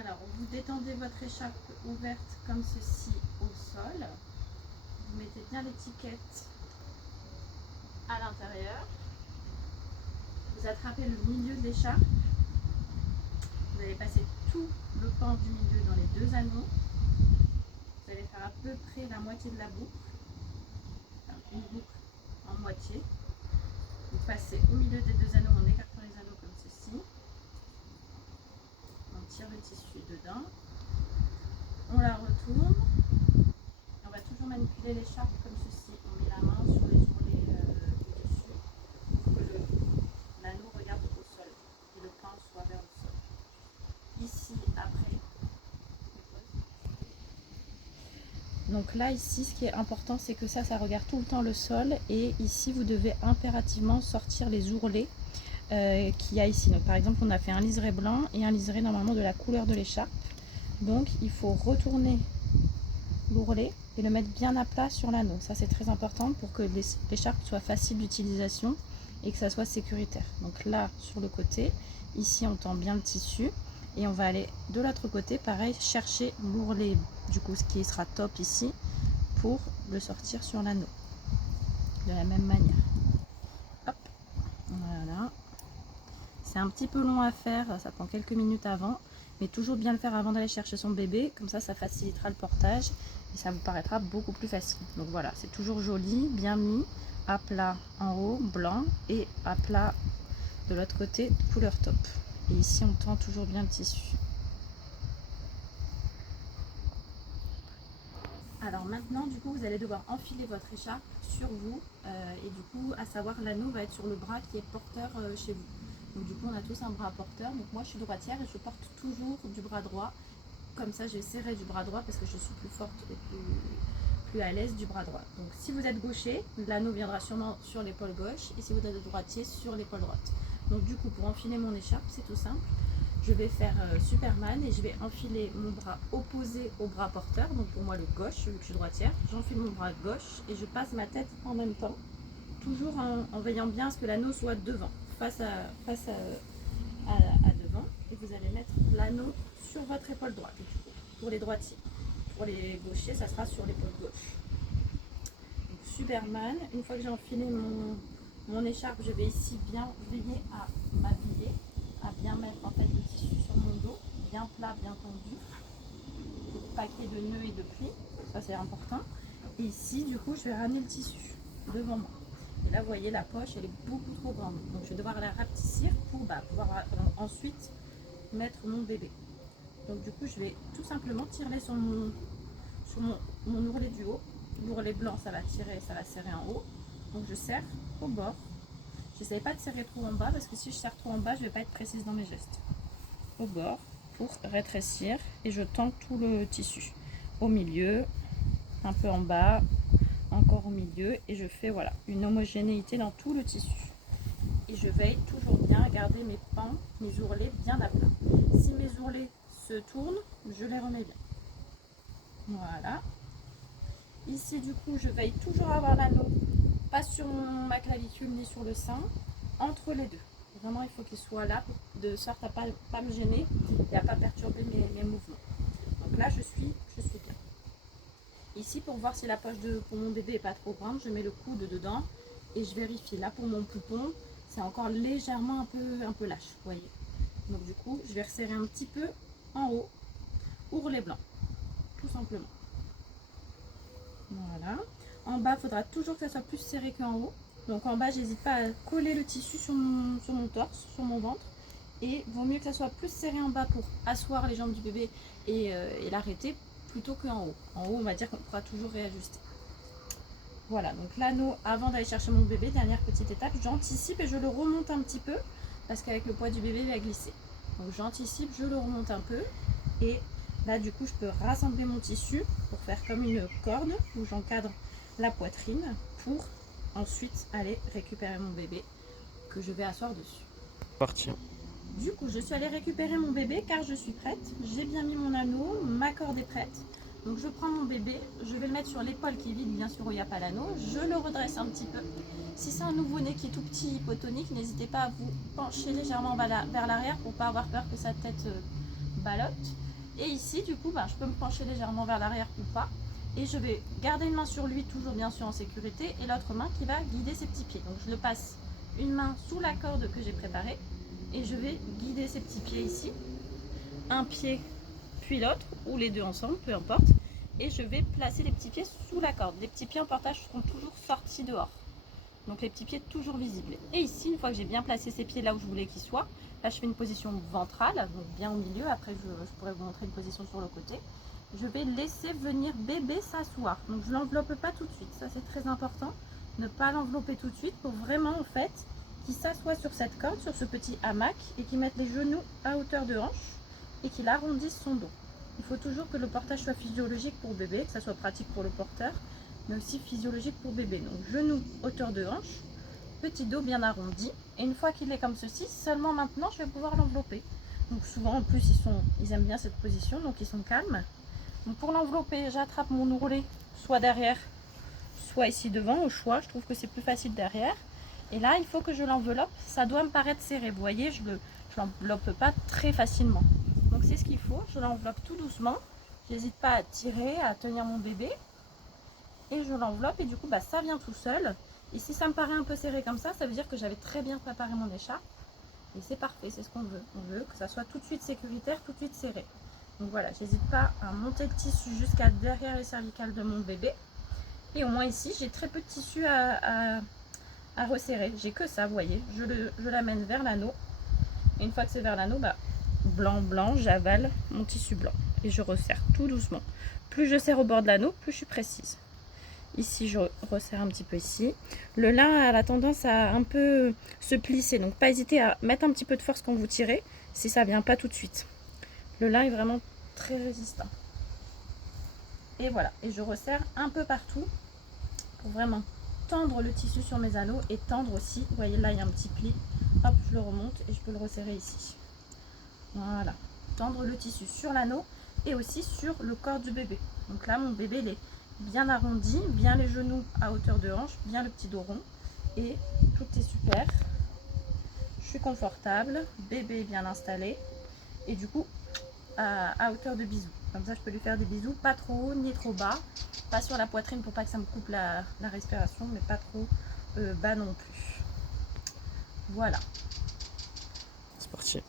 Alors, vous détendez votre écharpe ouverte comme ceci au sol. Vous mettez bien l'étiquette à l'intérieur. Vous attrapez le milieu de l'écharpe. Vous allez passer tout le pan du milieu dans les deux anneaux. Vous allez faire à peu près la moitié de la boucle. Enfin, une boucle en moitié. Vous passez au milieu des deux anneaux en écartant les anneaux comme ceci. On tire le tissu dedans. On la retourne. On va toujours manipuler l'écharpe comme ceci. On met la main sur les ourlets du dessus pour que l'anneau regarde au sol et le pan soit vers le sol. Ici, après. Donc là, ici, ce qui est important, c'est que ça regarde tout le temps le sol. Et ici, vous devez impérativement sortir les ourlets qu'il y a ici. Donc, par exemple, on a fait un liseré blanc et un liseré normalement de la couleur de l'écharpe. Donc, il faut retourner l'ourlet et le mettre bien à plat sur l'anneau. Ça, c'est très important pour que l'écharpe soit facile d'utilisation et que ça soit sécuritaire. Donc là, sur le côté, ici, on tend bien le tissu. Et on va aller de l'autre côté, pareil, chercher l'ourlet, du coup, ce qui sera top ici, pour le sortir sur l'anneau. De la même manière. Hop, voilà. C'est un petit peu long à faire, ça prend quelques minutes avant, mais toujours bien le faire avant d'aller chercher son bébé, comme ça facilitera le portage et ça vous paraîtra beaucoup plus facile. Donc voilà, c'est toujours joli, bien mis, à plat en haut, blanc, et à plat de l'autre côté, couleur top. Et ici on tend toujours bien le tissu. Alors maintenant, du coup, vous allez devoir enfiler votre écharpe sur vous et du coup, à savoir, l'anneau va être sur le bras qui est porteur chez vous. Donc du coup, on a tous un bras porteur. Donc moi, je suis droitière et je porte toujours du bras droit. Comme ça, j'ai serré du bras droit parce que je suis plus forte et plus à l'aise du bras droit. Donc si vous êtes gaucher, l'anneau viendra sûrement sur l'épaule gauche et si vous êtes droitier, sur l'épaule droite. Donc du coup, pour enfiler mon écharpe, c'est tout simple. Je vais faire Superman et je vais enfiler mon bras opposé au bras porteur, donc pour moi le gauche, vu que je suis droitière. J'enfile mon bras gauche et je passe ma tête en même temps, toujours en veillant bien à ce que l'anneau soit devant, face à devant. Et vous allez mettre l'anneau sur votre épaule droite, pour les droitiers. Pour les gauchers, ça sera sur l'épaule gauche. Donc, Superman, une fois que j'ai enfilé mon écharpe, je vais ici bien veiller à m'habiller, à bien mettre en fait le tissu sur mon dos, bien plat, bien tendu, pas qu'il y ait de nœuds et de plis, ça c'est important. Et ici, du coup, je vais ramener le tissu devant moi. Et là, vous voyez, la poche, elle est beaucoup trop grande. Donc, je vais devoir la rapetissir pour pouvoir ensuite mettre mon bébé. Donc, du coup, je vais tout simplement tirer sur mon ourlet du haut. L'ourlet blanc, ça va tirer, ça va serrer en haut. Donc, je serre au bord. Je n'essaie pas de serrer trop en bas parce que si je serre trop en bas, je ne vais pas être précise dans mes gestes. Au bord pour rétrécir et je tends tout le tissu. Au milieu, un peu en bas, encore au milieu et je fais voilà une homogénéité dans tout le tissu. Et je veille toujours bien à garder mes pans, mes ourlets bien à plat. Si mes ourlets se tournent, je les remets bien. Voilà. Ici du coup, je veille toujours à avoir l'anneau pas sur ma clavicule ni sur le sein, entre les deux. Vraiment, il faut qu'il soit là de sorte à pas me gêner et à pas perturber mes mouvements. Donc là, je suis bien. Ici, pour voir si la poche pour mon bébé n'est pas trop grande, je mets le coude dedans et je vérifie. Là, pour mon poupon, c'est encore légèrement un peu lâche, vous voyez. Donc du coup, je vais resserrer un petit peu en haut, ourlet blanc, tout simplement. Voilà. En bas, il faudra toujours que ça soit plus serré qu'en haut. Donc en bas, j'hésite pas à coller le tissu sur mon torse, sur mon ventre. Et vaut mieux que ça soit plus serré en bas pour asseoir les jambes du bébé et l'arrêter plutôt qu'en haut. En haut, on va dire qu'on pourra toujours réajuster. Voilà, donc l'anneau, avant d'aller chercher mon bébé, dernière petite étape, j'anticipe et je le remonte un petit peu parce qu'avec le poids du bébé, il va glisser. Donc j'anticipe, je le remonte un peu et là du coup je peux rassembler mon tissu pour faire comme une corde où j'encadre la poitrine pour ensuite aller récupérer mon bébé que je vais asseoir dessus. Parti. Du coup, je suis allée récupérer mon bébé car je suis prête. J'ai bien mis mon anneau, ma corde est prête. Donc je prends mon bébé, je vais le mettre sur l'épaule qui est vide, bien sûr où il n'y a pas l'anneau. Je le redresse un petit peu. Si c'est un nouveau-né qui est tout petit, hypotonique, n'hésitez pas à vous pencher légèrement vers l'arrière pour ne pas avoir peur que sa tête ballotte. Et ici, du coup, je peux me pencher légèrement vers l'arrière ou pas. Et je vais garder une main sur lui, toujours bien sûr en sécurité, et l'autre main qui va guider ses petits pieds. Donc je le passe une main sous la corde que j'ai préparée, et je vais guider ses petits pieds ici. Un pied, puis l'autre, ou les deux ensemble, peu importe. Et je vais placer les petits pieds sous la corde. Les petits pieds en portage seront toujours sortis dehors. Donc les petits pieds toujours visibles. Et ici, une fois que j'ai bien placé ces pieds là où je voulais qu'ils soient, là je fais une position ventrale, donc bien au milieu. Après je pourrais vous montrer une position sur le côté. Je vais laisser venir bébé s'asseoir. Donc je ne l'enveloppe pas tout de suite, ça c'est très important. Ne pas l'envelopper tout de suite pour vraiment en fait qu'il s'assoie sur cette corde, sur ce petit hamac, et qu'il mette les genoux à hauteur de hanche et qu'il arrondisse son dos. Il faut toujours que le portage soit physiologique pour bébé, que ça soit pratique pour le porteur, mais aussi physiologique pour bébé. Donc genoux, hauteur de hanche, petit dos bien arrondi. Et une fois qu'il est comme ceci, seulement maintenant je vais pouvoir l'envelopper. Donc souvent en plus ils aiment bien cette position, donc ils sont calmes. Donc pour l'envelopper, j'attrape mon ourlet soit derrière, soit ici devant au choix. Je trouve que c'est plus facile derrière. Et là il faut que je l'enveloppe. Ça doit me paraître serré. Vous voyez, je l'enveloppe pas très facilement. Donc c'est ce qu'il faut. Je l'enveloppe tout doucement. J'hésite pas à tirer, à tenir mon bébé. Et je l'enveloppe et du coup ça vient tout seul. Et si ça me paraît un peu serré comme ça veut dire que j'avais très bien préparé mon écharpe. Et c'est parfait, c'est ce qu'on veut. On veut que ça soit tout de suite sécuritaire, tout de suite serré. Donc voilà, j'hésite pas à monter le tissu jusqu'à derrière les cervicales de mon bébé. Et au moins ici, j'ai très peu de tissu à resserrer. J'ai que ça, vous voyez. Je l'amène vers l'anneau. Et une fois que c'est vers l'anneau, blanc, blanc, j'avale mon tissu blanc. Et je resserre tout doucement. Plus je serre au bord de l'anneau, plus je suis précise. Ici, je resserre un petit peu ici. Le lin a la tendance à un peu se plisser. Donc, pas hésiter à mettre un petit peu de force quand vous tirez, si ça vient pas tout de suite. Le lin est vraiment très résistant. Et voilà. Et je resserre un peu partout pour vraiment tendre le tissu sur mes anneaux et tendre aussi. Vous voyez, là, il y a un petit pli. Hop, je le remonte et je peux le resserrer ici. Voilà. Tendre le tissu sur l'anneau et aussi sur le corps du bébé. Donc là, mon bébé, il est bien arrondi, bien les genoux à hauteur de hanche, bien le petit dos rond. Et tout est super. Je suis confortable, bébé est bien installé. Et du coup, à hauteur de bisous. Comme ça, je peux lui faire des bisous, pas trop haut ni trop bas. Pas sur la poitrine pour pas que ça me coupe la respiration, mais pas trop bas non plus. Voilà. C'est parti.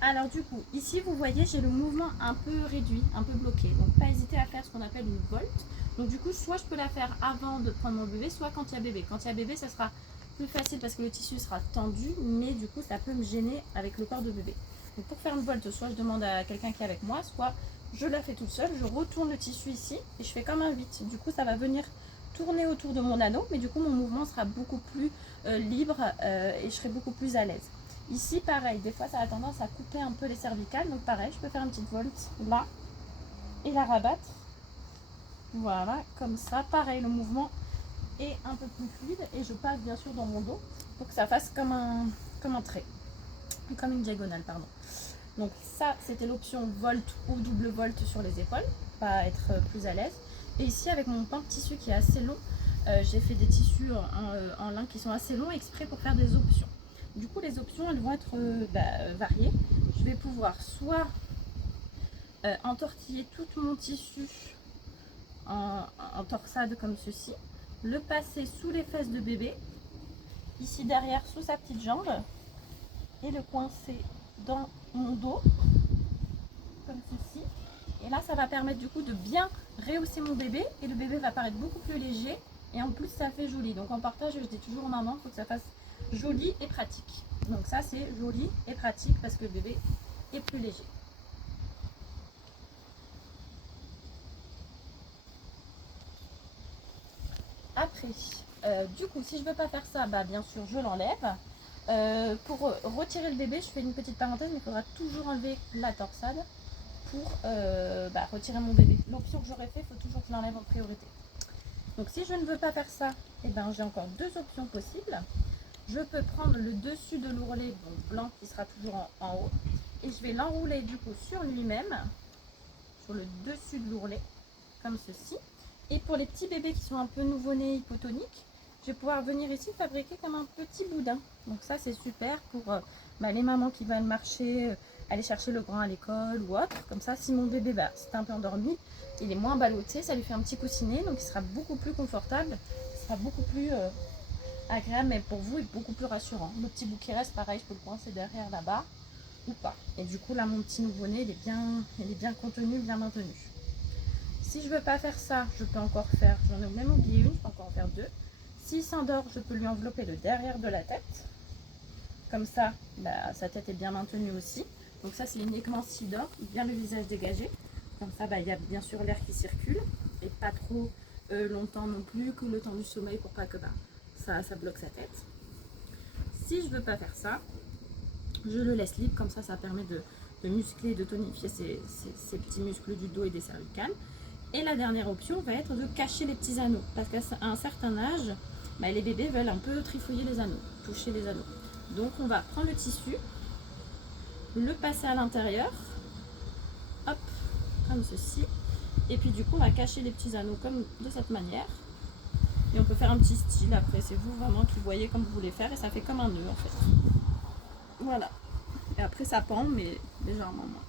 Alors du coup, ici vous voyez, j'ai le mouvement un peu réduit, un peu bloqué. Donc pas hésiter à faire ce qu'on appelle une volte. Donc du coup, soit je peux la faire avant de prendre mon bébé, soit quand il y a bébé. Quand il y a bébé, ça sera plus facile parce que le tissu sera tendu, mais du coup, ça peut me gêner avec le corps de bébé. Donc pour faire une volte, soit je demande à quelqu'un qui est avec moi, soit je la fais toute seule. Je retourne le tissu ici et je fais comme un 8. Du coup, ça va venir tourner autour de mon anneau, mais du coup, mon mouvement sera beaucoup plus libre et je serai beaucoup plus à l'aise. Ici, pareil, des fois, ça a tendance à couper un peu les cervicales. Donc pareil, je peux faire une petite volte là et la rabattre. Voilà, comme ça. Pareil, le mouvement est un peu plus fluide et je passe bien sûr dans mon dos pour que ça fasse comme un trait, comme une diagonale, pardon. Donc ça, c'était l'option volte ou double volte sur les épaules, pas être plus à l'aise. Et ici, avec mon pan de tissu qui est assez long, j'ai fait des tissus en lin qui sont assez longs exprès pour faire des options. Du coup, les options, elles vont être variées. Je vais pouvoir soit entortiller tout mon tissu en torsade comme ceci, le passer sous les fesses de bébé, ici derrière sous sa petite jambe, et le coincer dans mon dos, comme ceci. Et là, ça va permettre du coup de bien rehausser mon bébé, et le bébé va paraître beaucoup plus léger, et en plus ça fait joli. Donc en partage, je dis toujours aux mamans, il faut que ça fasse joli et pratique. Donc ça, c'est joli et pratique parce que le bébé est plus léger. Après, du coup, si je ne veux pas faire ça, bien sûr, je l'enlève. Pour retirer le bébé, je fais une petite parenthèse, mais il faudra toujours enlever la torsade pour retirer mon bébé. L'option que j'aurais fait, il faut toujours que je l'enlève en priorité. Donc si je ne veux pas faire ça, j'ai encore deux options possibles. Je peux prendre le dessus de l'ourlet blanc qui sera toujours en haut, et je vais l'enrouler du coup sur lui-même, sur le dessus de l'ourlet, comme ceci. Et pour les petits bébés qui sont un peu nouveau-nés hypotoniques, je vais pouvoir venir ici fabriquer comme un petit boudin. Donc ça, c'est super pour les mamans qui veulent marcher, aller chercher le grand à l'école ou autre. Comme ça, si mon bébé s'est un peu endormi, il est moins ballotté, ça lui fait un petit coussinet, donc il sera beaucoup plus confortable, il sera beaucoup plus agréable, mais pour vous, et beaucoup plus rassurant. Le petit bout qui reste, pareil, je peux le coincer derrière là-bas ou pas. Et du coup, là, mon petit nouveau-né, il est bien contenu, bien maintenu. Si je veux pas faire ça, je peux encore faire, j'en ai même oublié une, je peux encore en faire deux. S'il s'endort, je peux lui envelopper le derrière de la tête. Comme ça, sa tête est bien maintenue aussi. Donc ça, c'est uniquement s'il dort, bien le visage dégagé. Comme ça, il y a bien sûr l'air qui circule. Et pas trop longtemps non plus, que le temps du sommeil pour pas que ça bloque sa tête. Si je veux pas faire ça, je le laisse libre. Comme ça, ça permet de muscler, de tonifier ces petits muscles du dos et des cervicales. Et la dernière option va être de cacher les petits anneaux. Parce qu'à un certain âge, les bébés veulent un peu trifouiller les anneaux, toucher les anneaux. Donc on va prendre le tissu, le passer à l'intérieur, hop, comme ceci. Et puis du coup on va cacher les petits anneaux comme de cette manière. Et on peut faire un petit style, après c'est vous vraiment qui voyez comme vous voulez faire. Et ça fait comme un nœud en fait. Voilà. Et après ça pend, mais légèrement moins.